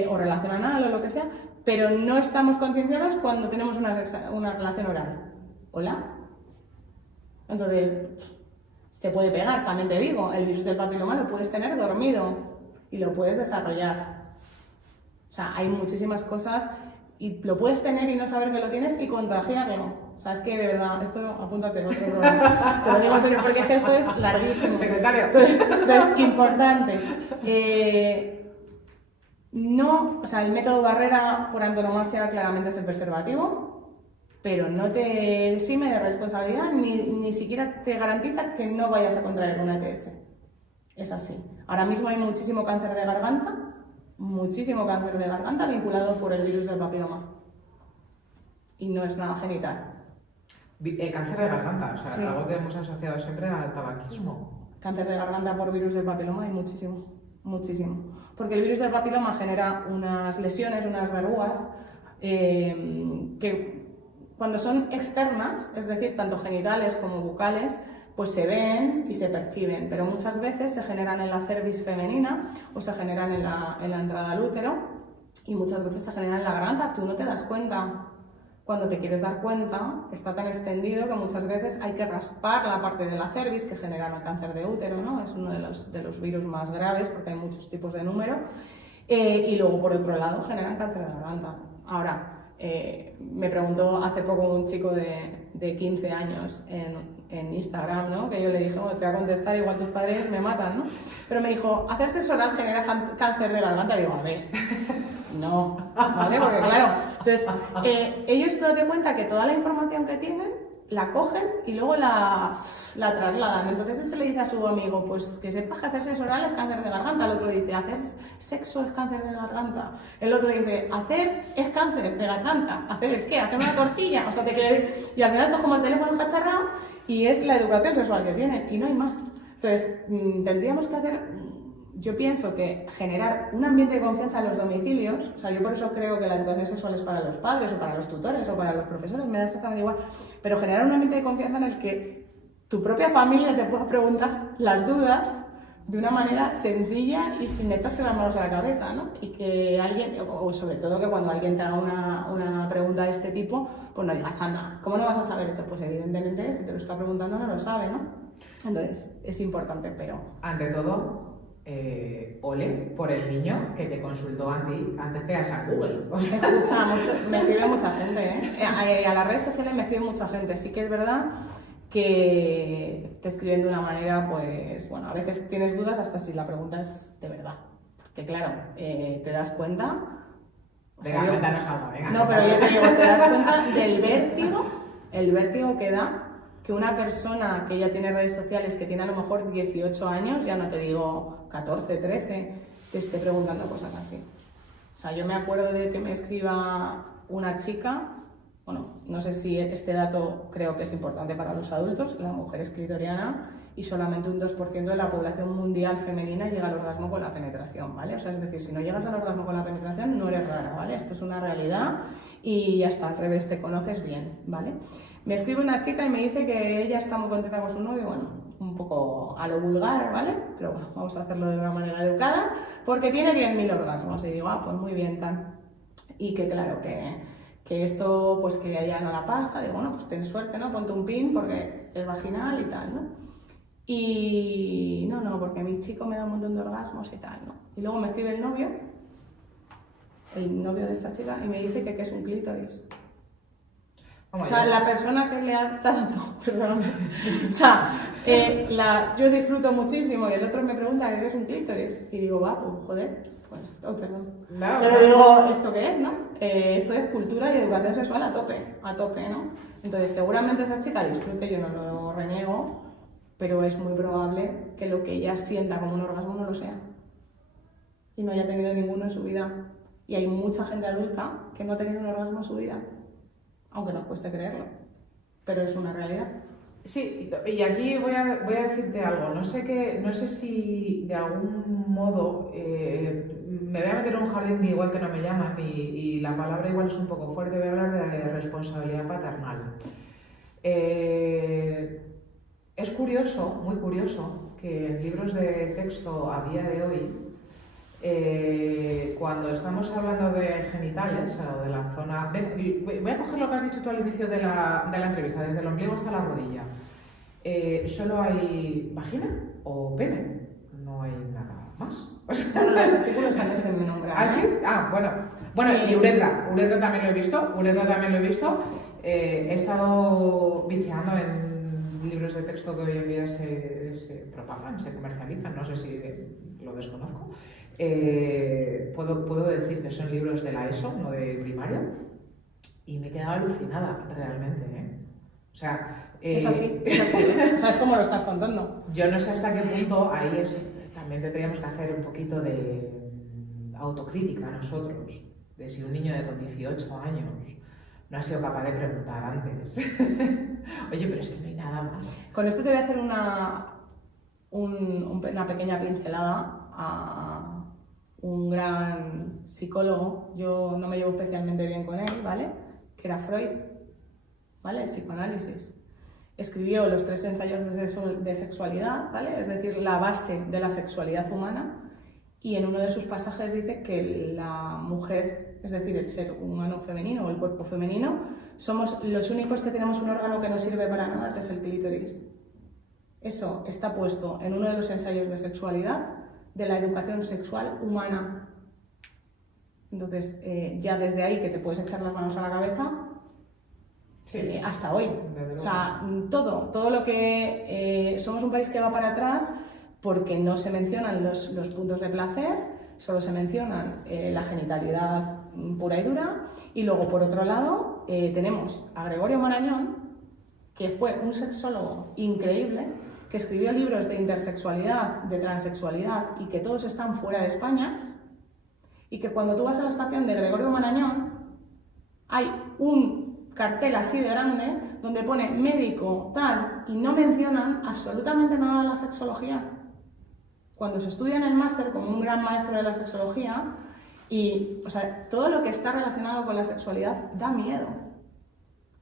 o relación anal o lo que sea, pero no estamos concienciados cuando tenemos una relación oral. ¿Hola? Entonces, se puede pegar, también te digo, el virus del papiloma lo puedes tener dormido y lo puedes desarrollar. O sea, hay muchísimas cosas y lo puedes tener y no saber que lo tienes y contagiarlo. O sea, es que de verdad, esto apúntate en otro programa. Te lo digo en serio porque esto es larguísimo. Secretario. Entonces, importante. El método barrera por antonomasia claramente es el preservativo, pero no te exime de responsabilidad ni siquiera te garantiza que no vayas a contraer una ETS. Es así. Ahora mismo hay muchísimo cáncer de garganta vinculado por el virus del papiloma. Y no es nada genital. Cáncer de garganta, o sea, Sí. algo que hemos asociado siempre al tabaquismo. Cáncer de garganta por virus del papiloma hay muchísimo. Porque el virus del papiloma genera unas lesiones, unas verrugas, que cuando son externas, es decir, tanto genitales como bucales, pues se ven y se perciben, pero muchas veces se generan en la cervix femenina o se generan en la entrada al útero y muchas veces se generan en la garganta. Tú no te das cuenta. Cuando te quieres dar cuenta, está tan extendido que muchas veces hay que raspar la parte de la cervix que genera el cáncer de útero, ¿no? Es uno de los virus más graves porque hay muchos tipos de número. Y luego, por otro lado, generan cáncer de garganta. Ahora, me preguntó hace poco un chico de 15 años en Instagram, ¿no? Que yo le dije, bueno, te voy a contestar, igual tus padres me matan, ¿no? Pero me dijo, ¿hacer sexo oral genera cáncer de garganta? Digo, a ver, no, ¿vale? Porque claro, entonces, ellos date cuenta que toda la información que tienen la cogen y luego la trasladan. Entonces ese le dice a su amigo, pues que sepas que hacer sexo oral es cáncer de garganta. El otro dice, hacer sexo es cáncer de garganta. El otro dice, hacer es cáncer de garganta. ¿Hacer el qué? ¿Hacer una tortilla? O sea, te quiere decir... Y al final esto es como el teléfono cacharrado y es la educación sexual que tienen y no hay más. Entonces, tendríamos que hacer... Yo pienso que generar un ambiente de confianza en los domicilios, o sea, yo por eso creo que la educación sexual es para los padres o para los tutores o para los profesores, me da exactamente igual, pero generar un ambiente de confianza en el que tu propia familia te pueda preguntar las dudas de una manera sencilla y sin echarse las manos a la cabeza, ¿no? Y que alguien, o sobre todo que cuando alguien te haga una pregunta de este tipo, pues no digas, anda, ¿cómo no vas a saber eso? Pues evidentemente si te lo está preguntando no lo sabe, ¿no? Entonces es importante, pero... Ante todo... ole por el niño que te consultó antes que a Google. O sea. Me escribe mucha gente, ¿eh? A las redes sociales me escribe mucha gente. Sí que es verdad que te escriben de una manera, pues, bueno, a veces tienes dudas hasta si la pregunta es de verdad. Porque claro, te das cuenta... Venga, cuéntanos algo, venga. No, pero yo te digo, te das cuenta del vértigo que da que una persona que ya tiene redes sociales, que tiene a lo mejor 18 años, ya no te digo 14, 13, te esté preguntando cosas así. O sea, yo me acuerdo de que me escriba una chica, bueno, no sé si este dato creo que es importante para los adultos, la mujer es clitoriana y solamente un 2% de la población mundial femenina llega al orgasmo con la penetración, ¿vale? O sea, es decir, si no llegas al orgasmo con la penetración no eres rara, ¿vale? Esto es una realidad y hasta al revés, te conoces bien, ¿vale? Me escribe una chica y me dice que ella está muy contenta con su novio, bueno, un poco a lo vulgar, ¿vale? Pero bueno, vamos a hacerlo de una manera educada, porque tiene 10.000 orgasmos. Y digo, pues muy bien, tal. Y que claro, que esto, pues que a ella no la pasa. Digo, bueno, pues ten suerte, ¿no? Ponte un pin porque es vaginal y tal, ¿no? Y no, porque mi chico me da un montón de orgasmos y tal, ¿no? Y luego me escribe el novio de esta chica, y me dice que es un clítoris. O sea, la persona que le ha estado... No, perdóname. O sea, yo disfruto muchísimo y el otro me pregunta qué es un clítoris. Y digo, pues joder, pues esto, perdón. No, pero digo, ¿esto qué es, no? Esto es cultura y educación sexual a tope, ¿no? Entonces, seguramente esa chica disfrute, yo no lo reniego, pero es muy probable que lo que ella sienta como un orgasmo no lo sea. Y no haya tenido ninguno en su vida. Y hay mucha gente adulta que no ha tenido un orgasmo en su vida. Aunque nos cueste creerlo, pero es una realidad. Sí, y aquí voy a decirte algo. No sé si de algún modo me voy a meter en un jardín que igual que no me llaman y la palabra igual es un poco fuerte. Voy a hablar de responsabilidad paternal. Es curioso, muy curioso, que en libros de texto a día de hoy, cuando estamos hablando de genitales o de la zona... Voy a coger lo que has dicho tú al inicio de la entrevista, desde el ombligo hasta la rodilla. ¿Solo hay vagina o pene? No hay nada más. O sea, los testículos también se me nombran. ¿Ah, sí? Bueno, sí. Y uretra también lo he visto. He estado bicheando en libros de texto que hoy en día se propagan, se comercializan, no sé si lo desconozco. Puedo decir que son libros de la ESO, no de primaria, y me he quedado alucinada realmente, O sea, es así. O sea, es como lo estás contando. Yo no sé hasta qué punto ahí también tendríamos que hacer un poquito de autocrítica nosotros, de si un niño con 18 años no ha sido capaz de preguntar antes. Oye, pero es que no hay nada más. Con esto te voy a hacer una pequeña pincelada a un gran psicólogo. Yo no me llevo especialmente bien con él, ¿vale? Que era Freud, ¿vale? El psicoanálisis. Escribió los 3 ensayos de sexualidad, ¿vale? Es decir, la base de la sexualidad humana, y en uno de sus pasajes dice que la mujer, es decir, el ser humano femenino o el cuerpo femenino, somos los únicos que tenemos un órgano que no sirve para nada, que es el clítoris. Eso está puesto en uno de los ensayos de sexualidad de la educación sexual humana. Entonces, ya desde ahí que te puedes echar las manos a la cabeza, sí, hasta hoy. O sea, todo lo que... somos un país que va para atrás porque no se mencionan los puntos de placer, solo se mencionan la genitalidad pura y dura, y luego, por otro lado, tenemos a Gregorio Marañón, que fue un sexólogo increíble, que escribió libros de intersexualidad, de transexualidad, y que todos están fuera de España, y que cuando tú vas a la estación de Gregorio Marañón hay un cartel así de grande donde pone médico tal, y no mencionan absolutamente nada de la sexología. Cuando se estudia en el máster como un gran maestro de la sexología, y, o sea, todo lo que está relacionado con la sexualidad da miedo,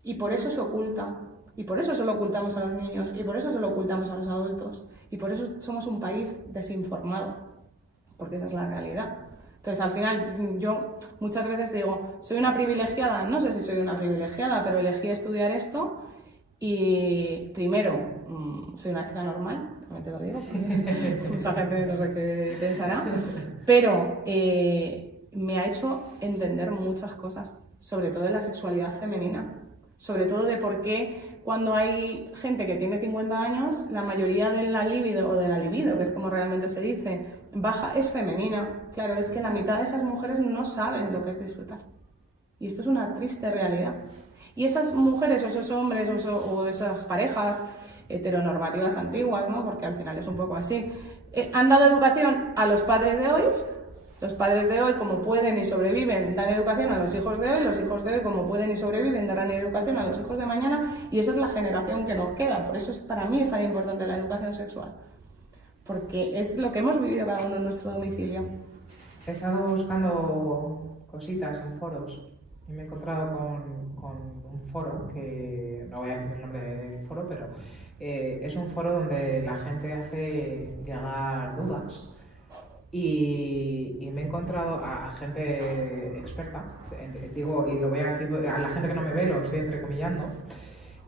y por eso se oculta. Y por eso se lo ocultamos a los niños, y por eso se lo ocultamos a los adultos, y por eso somos un país desinformado, porque esa es la realidad. Entonces, al final, yo muchas veces digo, soy una privilegiada, no sé si soy una privilegiada, pero elegí estudiar esto, y primero, soy una chica normal, también te lo digo, porque mucha gente no sé qué pensará, pero me ha hecho entender muchas cosas, sobre todo de la sexualidad femenina. Sobre todo de por qué cuando hay gente que tiene 50 años, la mayoría de la libido, o de la libido, que es como realmente se dice, baja, es femenina. Claro, es que la mitad de esas mujeres no saben lo que es disfrutar. Y esto es una triste realidad. Y esas mujeres, o esos hombres, o esas parejas heteronormativas antiguas, ¿no? Porque al final es un poco así, han dado educación a los padres de hoy. Los padres de hoy, como pueden y sobreviven, dan educación a los hijos de hoy, los hijos de hoy, como pueden y sobreviven, darán educación a los hijos de mañana, y esa es la generación que nos queda. Por eso para mí es tan importante la educación sexual, porque es lo que hemos vivido cada uno en nuestro domicilio. He estado buscando cositas en foros y me he encontrado con un foro, que no voy a decir el nombre del foro, pero es un foro donde la gente hace llegar dudas y me he encontrado a gente experta, digo, y lo voy a la gente que no me ve, lo estoy entrecomillando,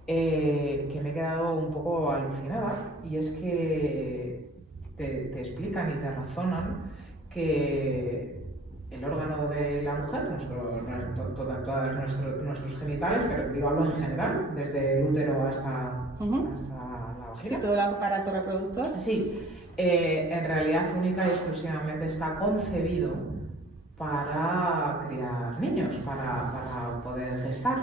que me he quedado un poco alucinada, y es que te explican y te razonan que el órgano de la mujer, todos nuestros genitales, pero yo hablo en general, desde el útero hasta la vagina. Sí, todo el aparato reproductor. Sí, en realidad única y exclusivamente está concebido para criar niños, para poder gestar.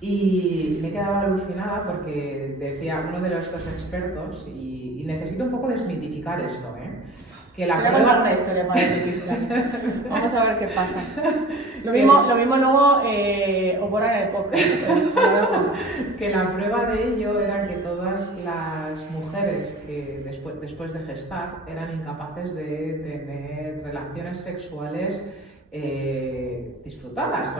Y me he quedado alucinada porque decía uno de los dos expertos, y necesito un poco desmitificar esto, que la prueba... Voy a contar una historia para desmitificar. Vamos a ver qué pasa. Lo mismo luego os borran el podcast. Que la prueba de ello era que todas las mujeres que después de gestar eran incapaces de tener relaciones sexuales disfrutadas,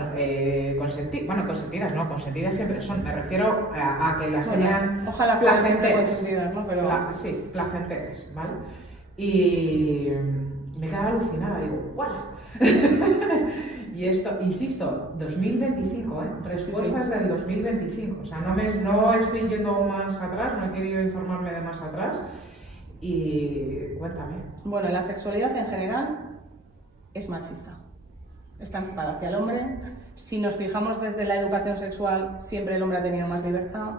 consentidas, no, consentidas siempre son, me refiero a que las sean placenteras, ¿no? Pero... sí, placenteras, ¿vale? Y me quedaba alucinada, digo, ¡guau! Y esto, insisto, 2025, respuestas del 2025, o sea, no estoy yendo más atrás, no he querido informarme de más atrás, y cuéntame. Bueno, la sexualidad en general es machista. Está enfocada hacia el hombre. Si nos fijamos desde la educación sexual, siempre el hombre ha tenido más libertad.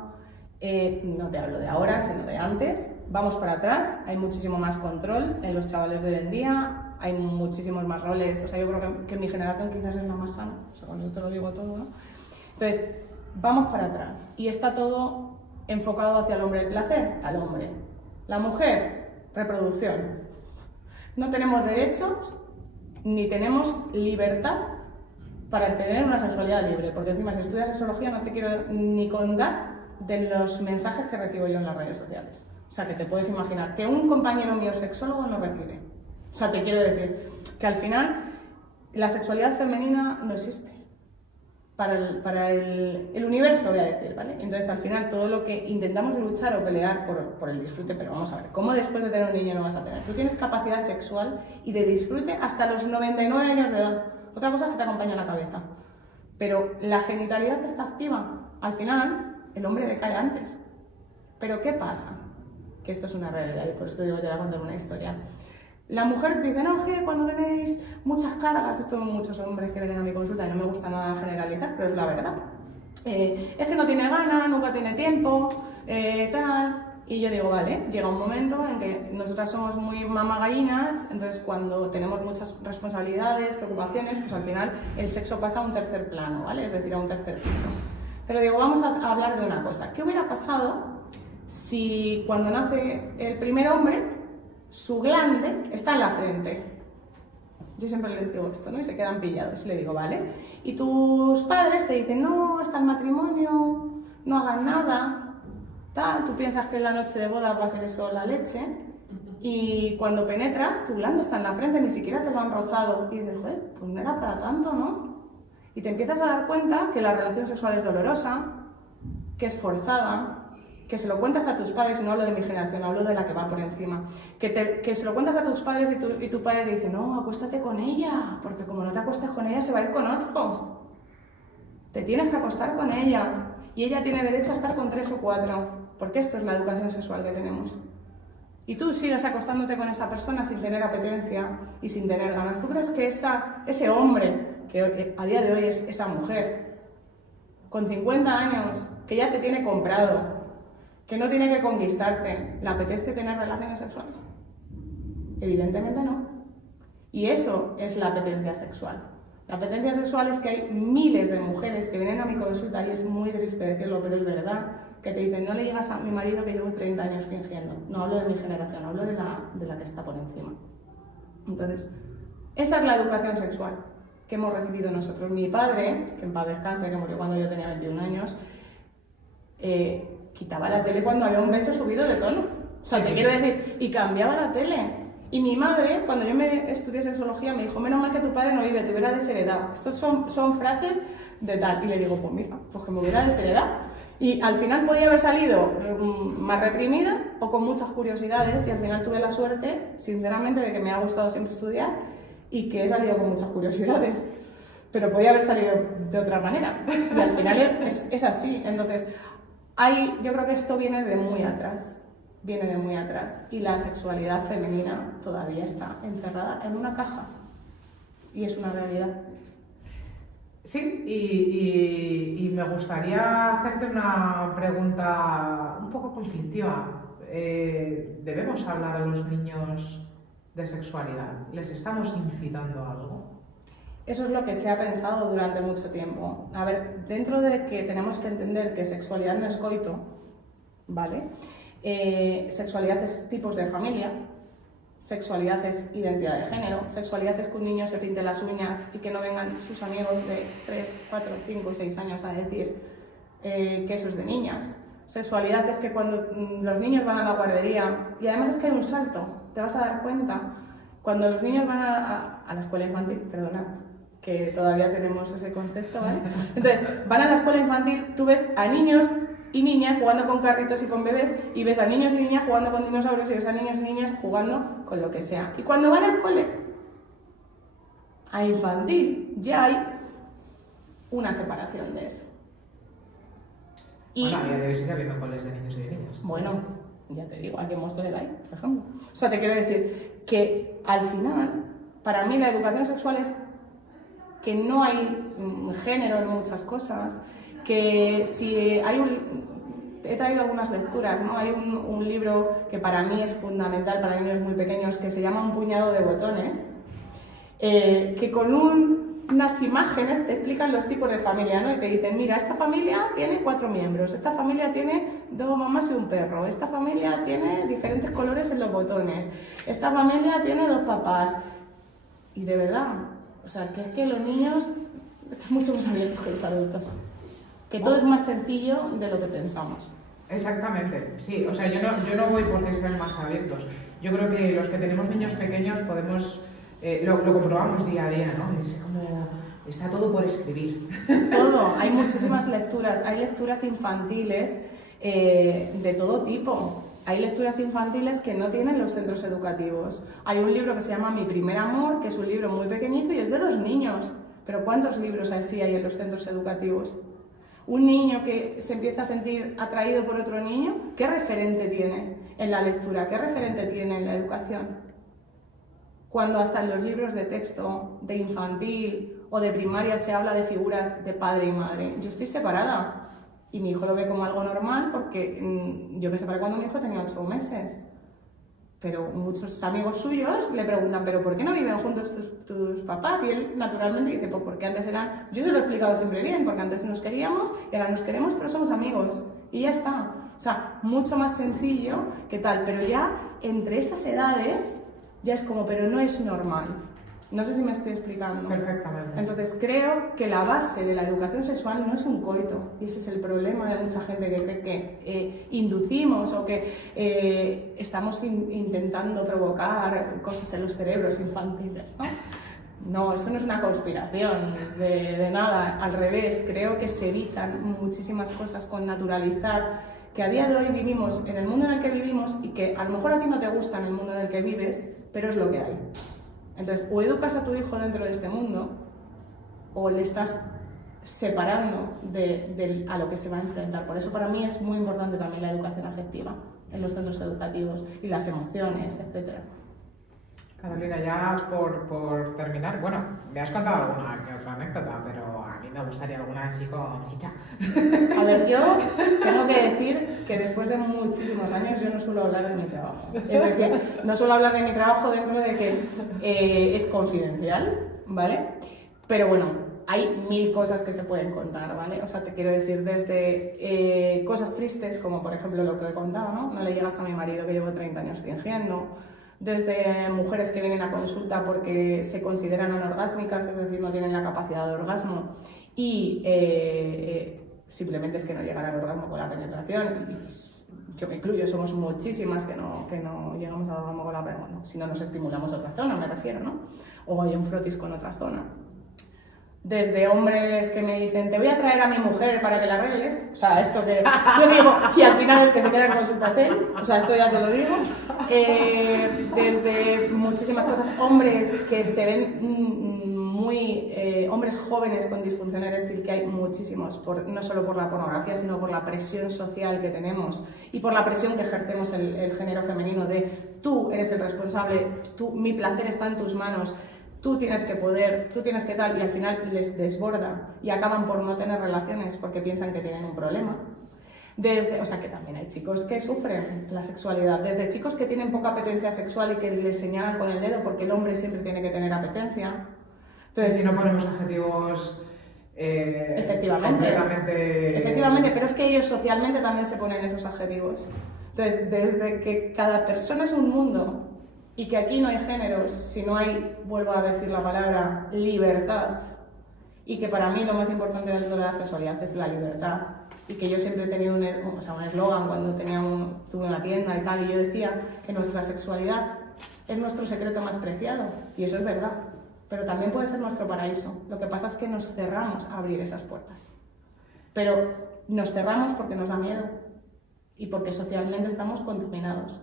No te hablo de ahora, sino de antes. Vamos para atrás, hay muchísimo más control en los chavales de hoy en día, hay muchísimos más roles. O sea, yo creo que mi generación quizás es la más sana, o sea, con eso te lo digo todo, ¿no? Entonces, vamos para atrás y está todo enfocado hacia el hombre, el placer al hombre. La mujer, reproducción. No tenemos derechos ni tenemos libertad para tener una sexualidad libre, porque encima si estudias sexología no te quiero ni contar de los mensajes que recibo yo en las redes sociales. O sea, que te puedes imaginar que un compañero mío sexólogo no recibe. O sea, te quiero decir que al final la sexualidad femenina no existe para el universo, voy a decir, ¿vale? Entonces, al final, todo lo que intentamos luchar o pelear por el disfrute, pero vamos a ver, ¿cómo después de tener un niño no vas a tener? Tú tienes capacidad sexual y de disfrute hasta los 99 años de edad. Otra cosa es que te acompaña la cabeza. Pero la genitalidad está activa. Al final, el hombre decae antes. ¿Pero qué pasa? Que esto es una realidad y por esto digo, te voy a contar una historia. La mujer dice, no, que cuando tenéis muchas cargas, esto muchos hombres que vienen a mi consulta y no me gusta nada generalizar, pero es la verdad. Es que no tiene ganas, nunca tiene tiempo, tal. Y yo digo, vale, llega un momento en que nosotras somos muy mamagallinas, entonces cuando tenemos muchas responsabilidades, preocupaciones, pues al final el sexo pasa a un tercer plano, ¿vale? Es decir, a un tercer piso. Pero digo, vamos a hablar de una cosa. ¿Qué hubiera pasado si cuando nace el primer hombre, su glande está en la frente? Yo siempre les digo esto, ¿no? Y se quedan pillados. Y le digo, vale. Y tus padres te dicen, no, hasta el matrimonio, no hagan nada, tal. Tú piensas que en la noche de boda va a ser eso la leche. Y cuando penetras, tu glande está en la frente, ni siquiera te lo han rozado. Y dices, joder, pues no era para tanto, ¿no? Y te empiezas a dar cuenta que la relación sexual es dolorosa, que es forzada, que se lo cuentas a tus padres, y no hablo de mi generación, hablo de la que va por encima, que se lo cuentas a tus padres y tu padre te dice, no, acuéstate con ella, porque como no te acuestes con ella se va a ir con otro. Te tienes que acostar con ella, y ella tiene derecho a estar con 3 o 4, porque esto es la educación sexual que tenemos. Y tú sigues acostándote con esa persona sin tener apetencia y sin tener ganas. ¿Tú crees que ese hombre, que a día de hoy es esa mujer, con 50 años, que ya te tiene comprado, que no tiene que conquistarte, ¿le apetece tener relaciones sexuales? Evidentemente no. Y eso es la apetencia sexual. La apetencia sexual es que hay miles de mujeres que vienen a mi consulta, y es muy triste decirlo, pero es verdad, que te dicen, no le digas a mi marido que llevo 30 años fingiendo. No hablo de mi generación, hablo de la que está por encima. Entonces, esa es la educación sexual que hemos recibido nosotros. Mi padre, que en paz descanse, que murió cuando yo tenía 21 años, quitaba la tele cuando había un beso subido de tono. O sea, te quiero decir, y cambiaba la tele. Y mi madre, cuando yo me estudié sexología, me dijo, menos mal que tu padre no vive, te hubiera desheredado. Estas son frases de tal. Y le digo, pues mira, pues que me hubiera desheredado. Y al final podía haber salido más reprimida o con muchas curiosidades, y al final tuve la suerte, sinceramente, de que me ha gustado siempre estudiar y que he salido con muchas curiosidades. Pero podía haber salido de otra manera. Y al final es así. Entonces, yo creo que esto viene de muy atrás. Viene de muy atrás. Y la sexualidad femenina todavía está encerrada en una caja. Y es una realidad. Sí, y me gustaría hacerte una pregunta un poco conflictiva. ¿Debemos hablar a los niños de sexualidad? ¿Les estamos incitando a algo? Eso es lo que se ha pensado durante mucho tiempo. A ver, dentro de que tenemos que entender que sexualidad no es coito, ¿vale? Sexualidad es tipos de familia, sexualidad es identidad de género, sexualidad es que un niño se pinte las uñas y que no vengan sus amigos de 3, 4, 5 y 6 años a decir que eso es de niñas. Sexualidad es que cuando los niños van a la guardería, y además es que hay un salto, te vas a dar cuenta, cuando los niños van a la escuela infantil, perdonad, que todavía tenemos ese concepto, ¿vale? Entonces, van a la escuela infantil, tú ves a niños y niñas jugando con carritos y con bebés, y ves a niños y niñas jugando con dinosaurios, y ves a niños y niñas jugando con lo que sea. Y cuando van al cole, a infantil, ya hay una separación de eso. Y, bueno, a día de hoy sigue habiendo coles de niños y de niñas. Bueno, ya te digo, aquí en Móstoles hay, por ejemplo. O sea, te quiero decir que al final, para mí la educación sexual es que no hay género en muchas cosas, que si hay he traído algunas lecturas, ¿no? Hay un libro que para mí es fundamental para niños muy pequeños que se llama Un puñado de botones, que con unas imágenes te explican los tipos de familia, ¿no? Y te dicen, mira, esta familia tiene 4 miembros, esta familia tiene 2 mamás y un perro, esta familia tiene diferentes colores en los botones, esta familia tiene 2 papás. Y de verdad, o sea, que es que los niños están mucho más abiertos que los adultos. Que todo es más sencillo de lo que pensamos. Exactamente, sí. O sea, yo no voy porque sean más abiertos. Yo creo que los que tenemos niños pequeños podemos... lo comprobamos día a día, ¿no? Es como... Está todo por escribir. Todo. Hay muchísimas lecturas. Hay lecturas infantiles de todo tipo. Hay lecturas infantiles que no tienen los centros educativos. Hay un libro que se llama Mi primer amor, que es un libro muy pequeñito y es de 2 niños. Pero ¿cuántos libros así hay en los centros educativos? Un niño que se empieza a sentir atraído por otro niño, ¿qué referente tiene en la lectura? ¿Qué referente tiene en la educación? Cuando hasta en los libros de texto de infantil o de primaria se habla de figuras de padre y madre. Yo estoy separada y mi hijo lo ve como algo normal porque yo me separé cuando mi hijo tenía 8 meses. Pero muchos amigos suyos le preguntan, ¿pero por qué no viven juntos tus papás? Y él naturalmente dice, pues porque antes eran... Yo se lo he explicado siempre bien, porque antes nos queríamos y ahora nos queremos, pero somos amigos. Y ya está. O sea, mucho más sencillo que tal. Pero ya entre esas edades ya es como, pero no es normal. No sé si me estoy explicando. Perfectamente. Entonces creo que la base de la educación sexual no es un coito. Y ese es el problema de mucha gente que cree que inducimos o que estamos intentando provocar cosas en los cerebros infantiles, ¿no? No, esto no es una conspiración de nada. Al revés, creo que se evitan muchísimas cosas con naturalizar que a día de hoy vivimos en el mundo en el que vivimos y que a lo mejor a ti no te gusta en el mundo en el que vives, pero es lo que hay. Entonces, o educas a tu hijo dentro de este mundo, o le estás separando a lo que se va a enfrentar. Por eso para mí es muy importante también la educación afectiva en los centros educativos y las emociones, etc. Carolina, ya por terminar, bueno, me has contado alguna que otra anécdota, pero a mí me gustaría alguna así con chicha. A ver, yo tengo que decir que después de muchísimos años yo no suelo hablar de mi trabajo. Es decir, no suelo hablar de mi trabajo dentro de que es confidencial, ¿vale? Pero bueno, hay 1000 cosas que se pueden contar, ¿vale? O sea, te quiero decir, desde cosas tristes, como por ejemplo lo que he contado, ¿no? No le llegas a mi marido que llevo 30 años fingiendo. Desde mujeres que vienen a consulta porque se consideran anorgásmicas, es decir, no tienen la capacidad de orgasmo y simplemente es que no llegan al orgasmo con la penetración. Y yo me incluyo, somos muchísimas que no llegamos al orgasmo con la penetración, si no nos estimulamos otra zona, me refiero, ¿no? O hay un frotis con otra zona. Desde hombres que me dicen, te voy a traer a mi mujer para que la arregles. O sea, esto que yo digo, y al final el que se queda en consulta es él. O sea, esto ya te lo digo. Desde muchísimas cosas. Hombres que se ven muy... hombres jóvenes con disfunción eréctil, que hay muchísimos, no solo por la pornografía, sino por la presión social que tenemos y por la presión que ejercemos el género femenino de tú eres el responsable, mi placer está en tus manos, tú tienes que poder, tú tienes que tal, y al final les desborda y acaban por no tener relaciones porque piensan que tienen un problema. O sea, que también hay chicos que sufren la sexualidad, desde chicos que tienen poca apetencia sexual y que les señalan con el dedo porque el hombre siempre tiene que tener apetencia. Entonces, si no ponemos adjetivos Efectivamente, pero es que ellos socialmente también se ponen esos adjetivos. Entonces, desde que cada persona es un mundo y que aquí no hay géneros, si no hay, vuelvo a decir la palabra, libertad, y que para mí lo más importante dentro de la sexualidad es la libertad, y que yo siempre he tenido un eslogan cuando tuve una tienda y tal, y yo decía que nuestra sexualidad es nuestro secreto más preciado, y eso es verdad, pero también puede ser nuestro paraíso. Lo que pasa es que nos cerramos a abrir esas puertas, pero nos cerramos porque nos da miedo y porque socialmente estamos contaminados.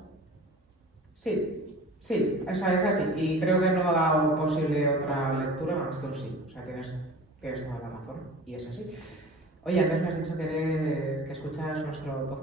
Sí, eso es así. Y creo que no ha dado posible otra lectura más que un sí. O sea, tienes toda la razón. Y es así. Oye, antes me has dicho que escuchas nuestro podcast.